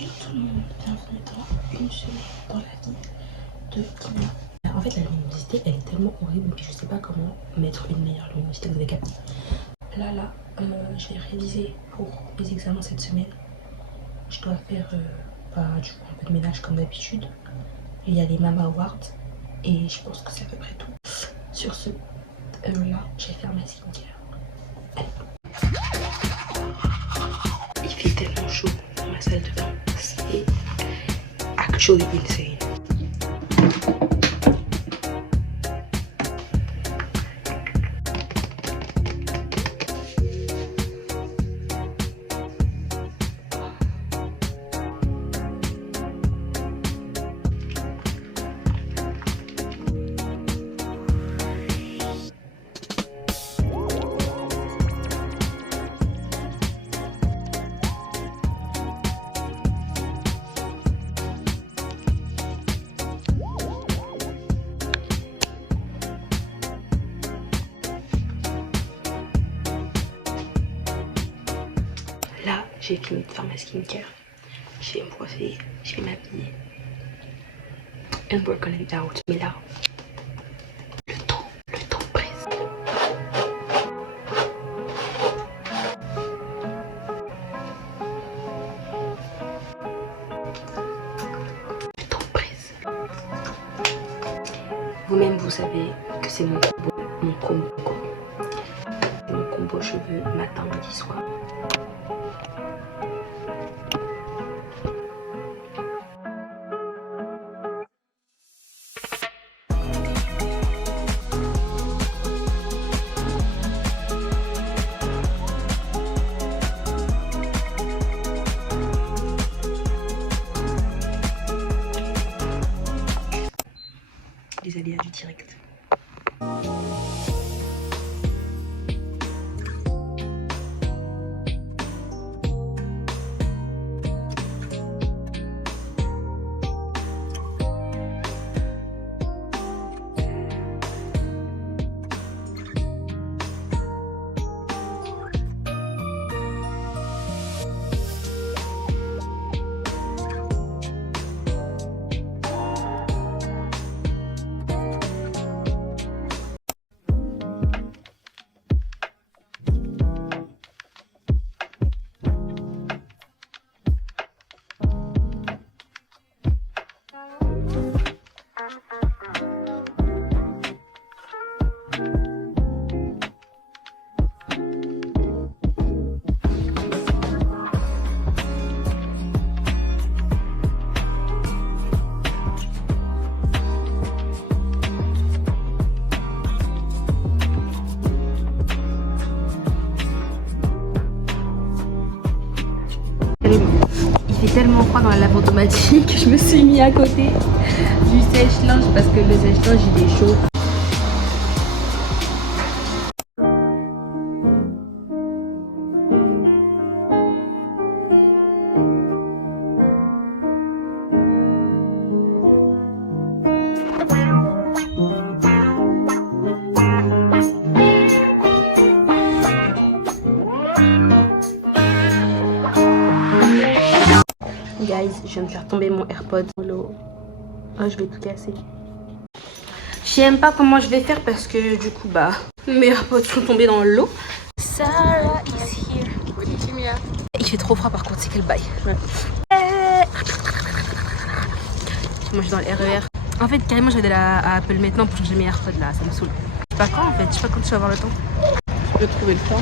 Bonjour tout le monde, bienvenue dans une semaine dans la vie de Kimia. En fait la luminosité elle est tellement horrible que je sais pas comment mettre une meilleure luminosité, vous avez capté. Là, je vais réviser pour mes examens cette semaine. Je dois faire du coup un peu de ménage comme d'habitude. Il y a les Mama Awards et je pense que c'est à peu près tout. Sur ce, là, je vais faire ma skincare. Allez. Il fait tellement chaud dans ma salle de bain. C'est actually insane. Là, j'ai fini de faire ma skincare. Je vais me brosser, je vais m'habiller. And we're gonna get out. Mais là, le temps presse. Le temps presse. Vous-même, vous savez que c'est mon combo cheveux matin, midi, soir. Les aléas du direct. Il fait tellement froid dans la lave automatique que je me suis mis à côté du sèche-linge parce que le sèche-linge il est chaud. Guys, je viens de faire tomber mon AirPod dans l'eau. Oh, je vais tout casser. Je sais même pas comment je vais faire parce que du coup, bah, mes AirPods sont tombés dans l'eau. Sarah is here. Il fait trop froid par contre, c'est quel bail. Ouais. Moi, je suis dans le RER. En fait, carrément, je vais aller à Apple maintenant pour changer mes AirPods là, ça me saoule. Je sais pas quand en fait, je sais pas quand tu vas avoir le temps. Je peux trouver le temps.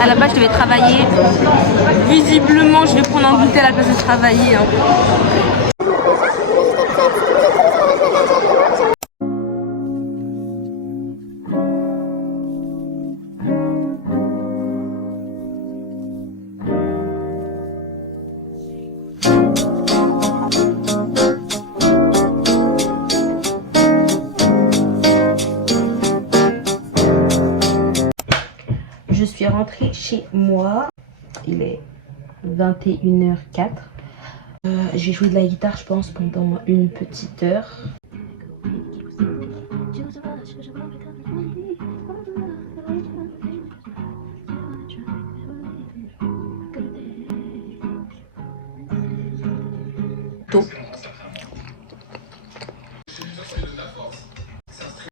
À la base je devais travailler. Visiblement je vais prendre un goûter à la place de travailler hein. suis rentrée chez moi. Il est 21h04. J'ai joué de la guitare, je pense, pendant une petite heure.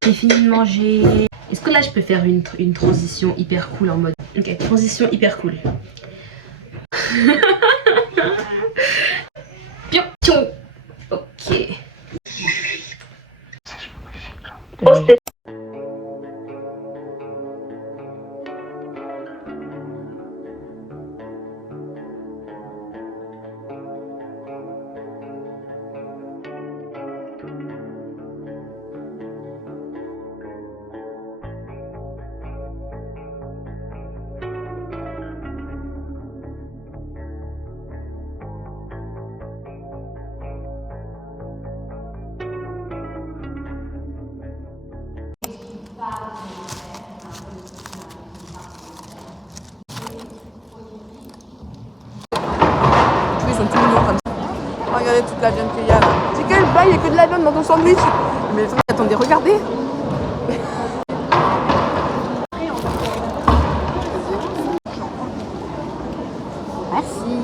J'ai fini de manger. Est-ce que là je peux faire une transition hyper cool en mode... Ok, transition hyper cool. Pion, pion. Ok. Ils sont tout mignons comme ça. Regardez toute la viande qu'il y a là. C'est quel bail, il n'y a que de la viande dans ton sandwich. Mais attendez, regardez. Merci.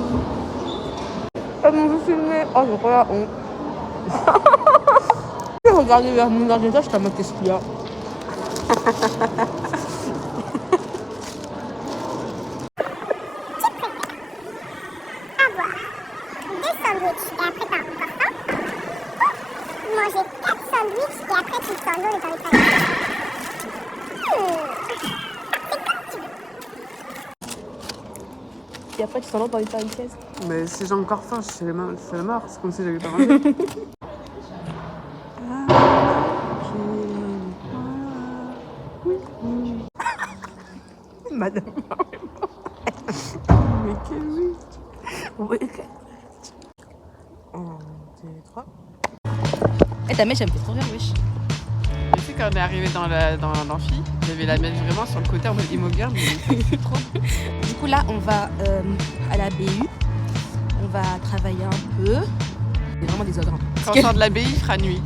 Ah non, je suis filmée. Oh, j'ai pas la honte. J'ai regardé vers mon ordinateur, j'étais en mode qu'est-ce qu'il y a. Sandwich et après t'as encore faim. Manger 4 sandwichs et après tu te sens dans les toilettes. Et après tu t'en dans les parenthèses. Mais si j'ai encore faim, je fais la mort. C'est comme si j'avais pas mangé. Madame. Mais quel oui. Oui. 1, 2, 3. Eh, ta mèche, elle me fait trop rire, wesh. Tu sais, quand on est arrivé dans l'amphi, il y avait la mèche vraiment sur le côté en mode imogen, mais trop. Du coup, là, on va à la BU. On va travailler un peu. C'est vraiment des ogres. Quand on sort de la BI, il fera nuit.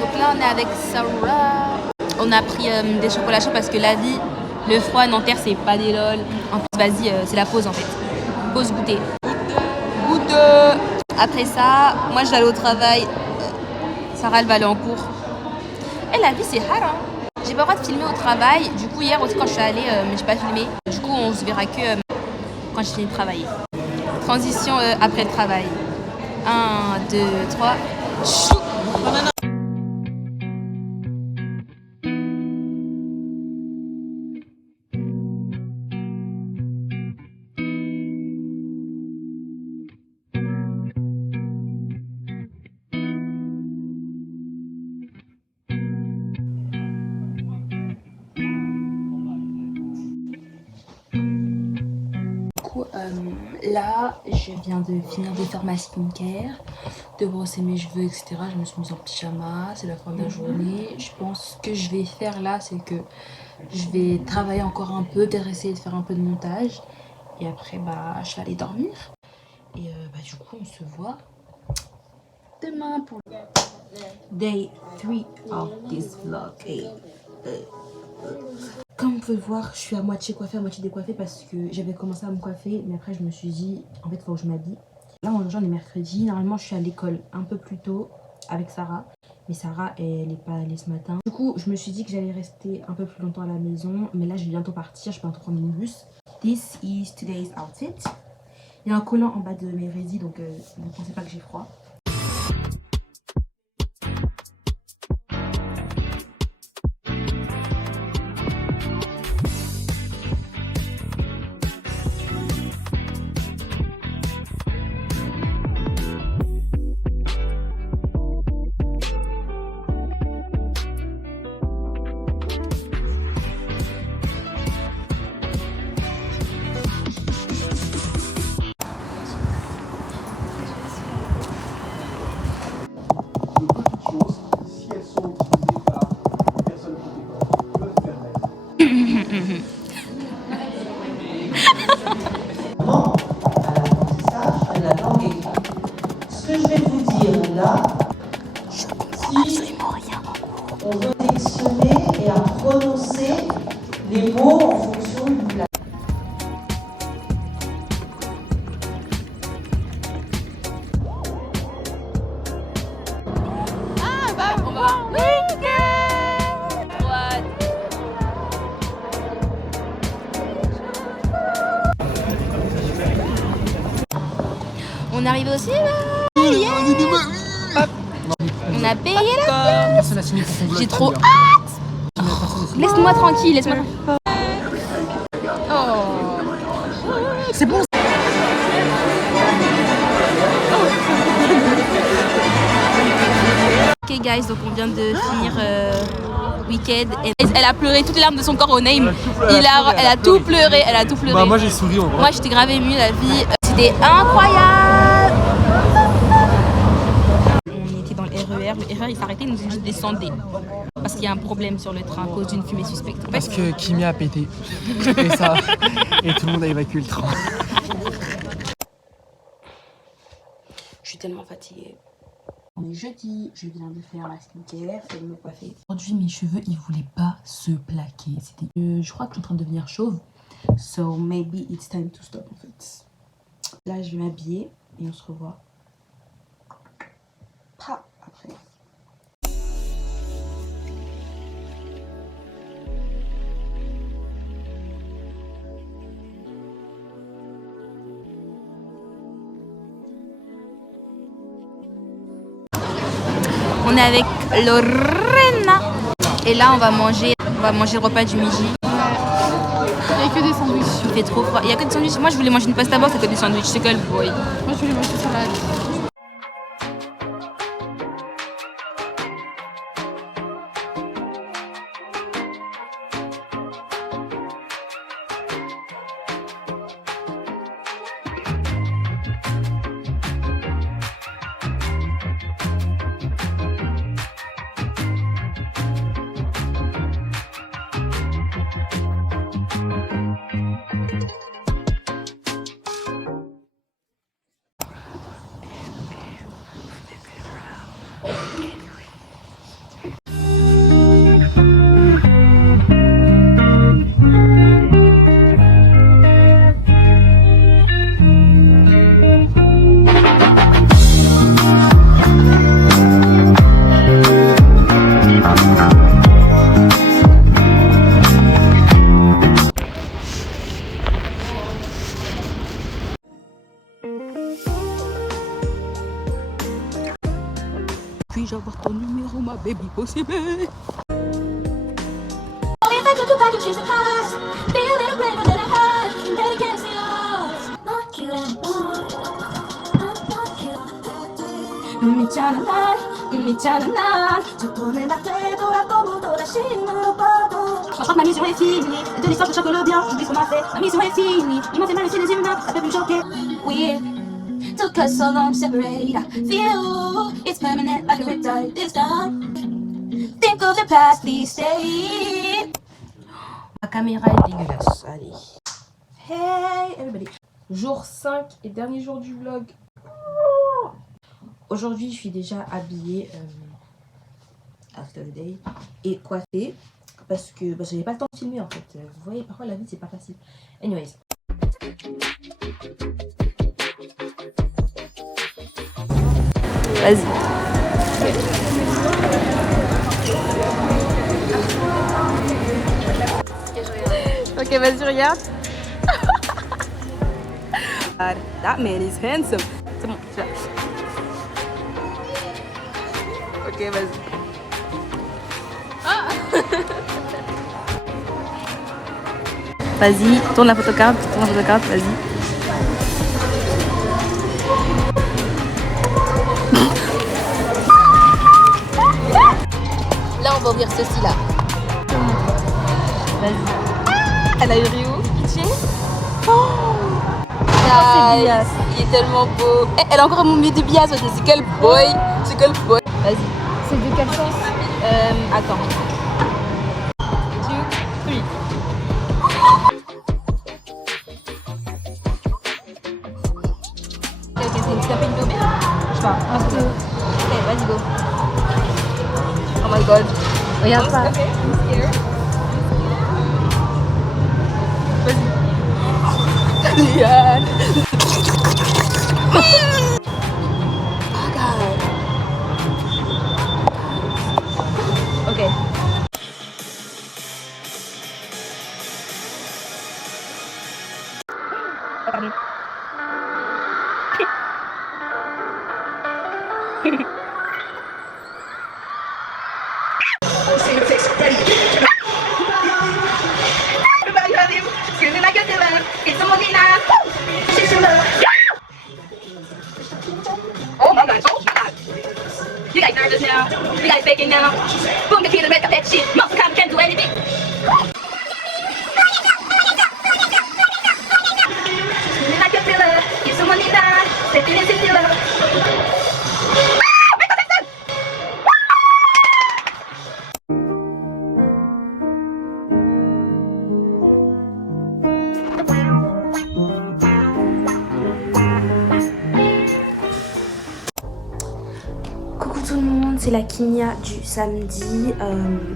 Donc là, on est avec Sarah. On a pris des chocolats chauds parce que la vie, le froid, Nanterre, c'est pas des lol. En plus, vas-y, c'est la pause en fait. Pause goûter. Goûter. Après ça, moi, je vais aller au travail. Sarah, elle va aller en cours. Et la vie, c'est hard, hein. J'ai pas le droit de filmer au travail. Du coup, hier aussi, quand je suis allée, mais j'ai pas filmé. Du coup, on se verra que quand je finis de travailler. Transition après le travail. 1, 2, 3. Chou. Là, je viens de finir de faire ma skincare, de brosser mes cheveux, etc. Je me suis mise en pyjama, c'est la fin de la journée. Je pense que je vais faire là, c'est que je vais travailler encore un peu, peut-être essayer de faire un peu de montage. Et après, bah, je vais aller dormir. Et du coup, on se voit demain pour day 3 of this vlog. Comme vous pouvez le voir, je suis à moitié coiffée, à moitié décoiffée parce que j'avais commencé à me coiffer, mais après je me suis dit, en fait, il faut que je m'habille. Là, on est mercredi. Normalement, je suis à l'école un peu plus tôt avec Sarah, mais Sarah, elle n'est pas allée ce matin. Du coup, je me suis dit que j'allais rester un peu plus longtemps à la maison, mais là, je vais bientôt partir. Je vais bientôt prendre mon bus. This is today's outfit. Il y a un collant en bas de mes rédis, donc ne pensez pas que j'ai froid. dictionner et à prononcer les mots en fonction de la... On arrive au cinéma. Yeah. On a payé la Personne n'a signé pour ton vlog. J'ai trop hâte. Laisse-moi tranquille, laisse-moi. C'est bon. Ok guys, donc on vient de finir week-end. Elle a pleuré toutes les larmes de son corps au Name. Elle a tout pleuré, elle a tout pleuré. Bah moi j'ai souri en vrai. Moi j'étais grave émue, la vie. C'était incroyable. On était dans le RER, le RER il s'arrêtait, il nous a dit descendez. Parce qu'il y a un problème sur le train à cause d'une fumée suspecte. Parce que Kimia a pété. Et ça. Et tout le monde a évacué le train. Je suis tellement fatiguée. On est jeudi, je viens de faire la skincare et de me coiffer. Aujourd'hui mes cheveux ils voulaient pas se plaquer. C'était, je crois que je suis en train de devenir chauve. So maybe it's time to stop en fait. Là je vais m'habiller et on se revoit. Pas après. On est avec Lorena et là on va manger le repas du midi. Il n'y a que des sandwichs. Il fait trop froid. Il y a que des sandwichs. Moi je voulais manger une pasta box, c'est que des sandwichs. C'est quel boy. Moi je voulais manger salade. Puis-je avoir ton numéro, ma baby possible? Je crois que ma mission est finie. De l'histoire que choque le bien, j'oublie ce qu'on m'a fait. Ma mission est finie. Ils m'ont fait mal aussi les humains, ça peut plus choquer. Oui. Took us so long to separate. I feel it's permanent like a riptide this time. Think of the past, please stay. La caméra est dégueulasse. Allez. Hey everybody. Jour 5 et dernier jour du vlog. Aujourd'hui, je suis déjà habillée after the day et coiffée parce que j'avais pas le temps de filmer en fait. Vous voyez, parfois la vie c'est pas facile. Anyways. Vas-y. Ok, vas-y, regarde. That man is handsome. C'est bon, tu vas. Ok, vas-y. Vas-y, tourne la photocarte, vas-y. Là, on va ouvrir ceci là. Vas-y. Elle a eu Rio. Pitié. Nice. Il est tellement beau. Elle a encore mon mis de bias. C'est quel boy. C'est quel boy. Vas-y. C'est de quelle chance? Attends. 2, 3. Ok, c'est une tapine de bien. Je sais pas. Un peu. Ok, vas-y, go. Oh my god. Oui. Regarde pas. Liane. Ok. Pardon. Oh my god, oh my god. You guys nervous now? You guys faking now? Boom, the kid and got that shit. Most cop can't do anything. Feeling like a thriller. If someone need that, they feel it's a thriller. Coucou tout le monde, c'est la Kimia du samedi.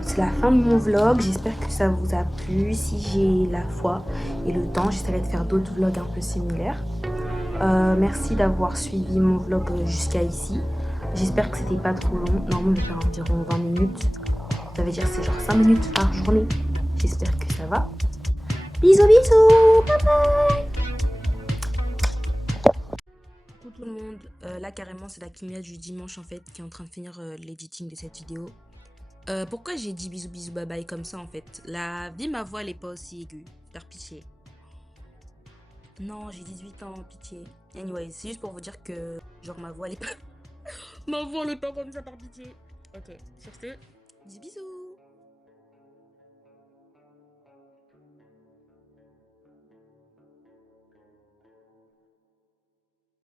C'est la fin de mon vlog. J'espère que ça vous a plu. Si j'ai la foi et le temps, j'essaierai de faire d'autres vlogs un peu similaires. Merci d'avoir suivi mon vlog jusqu'à ici. J'espère que c'était pas trop long. Normalement, je vais faire environ 20 minutes. Ça veut dire que c'est genre 5 minutes par journée. J'espère que ça va. Bisous, bisous. Bye bye. Coucou tout le monde. Là, carrément, c'est la Kimia du dimanche en fait qui est en train de finir l'editing de cette vidéo. Pourquoi j'ai dit bisous, bisous, bye bye comme ça en fait? La vie, ma voix, elle est pas aussi aiguë. Faire pitié. Non, j'ai 18 ans, pitié. Anyway, c'est juste pour vous dire que, genre, ma voix, elle est pas... ma voix, elle est pas comme ça, par pitié. Ok, sur ce, bisous, bisous.